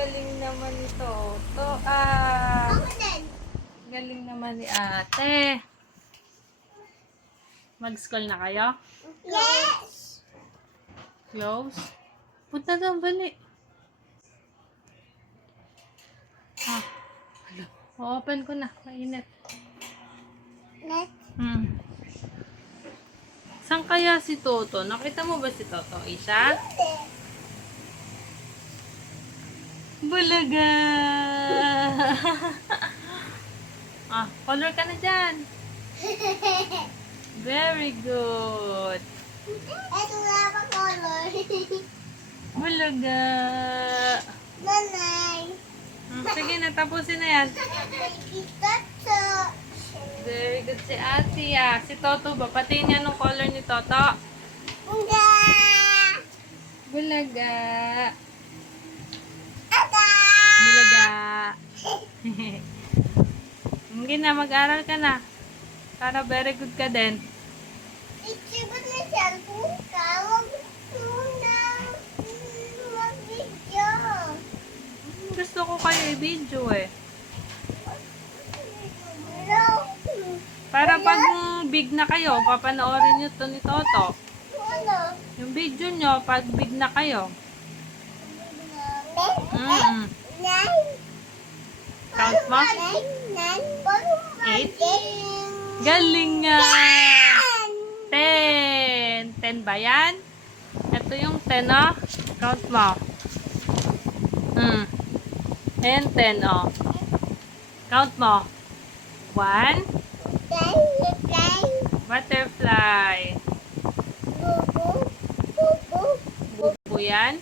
galing naman ito. Galing naman ni ate. Mag-school na kayo? Yes! Close? Punta daw, bali. Open ko na. Mainit. Next. Saan kaya si Toto? Nakita mo ba si Toto, Isha? Bulaga! Color ka na dyan. Very good. Ito na pa color. Bulaga! Nanay. Sige, natapusin na yan. Ito. Very good si ate Si Toto ba? Pati niya nung color ni Toto. Bunga. Bulaga! Ada. Bulaga! Hindi na, mag-aral ka na. Para very good ka din. Ichibot na cellphone ka. Huwag mo na mag-video. Gusto ko kayo i-video No. Para pag big na kayo, papanoorin nyo to ni Toto. Ano? Yung video nyo, pag big na kayo. Nine. Count mo? Nine. 8. Galing nga! 10. 10 ba yan? Ito yung 10, oh. Count mo. Ayan, 10, oh. Count mo. 1. Butterfly. Bubo yan.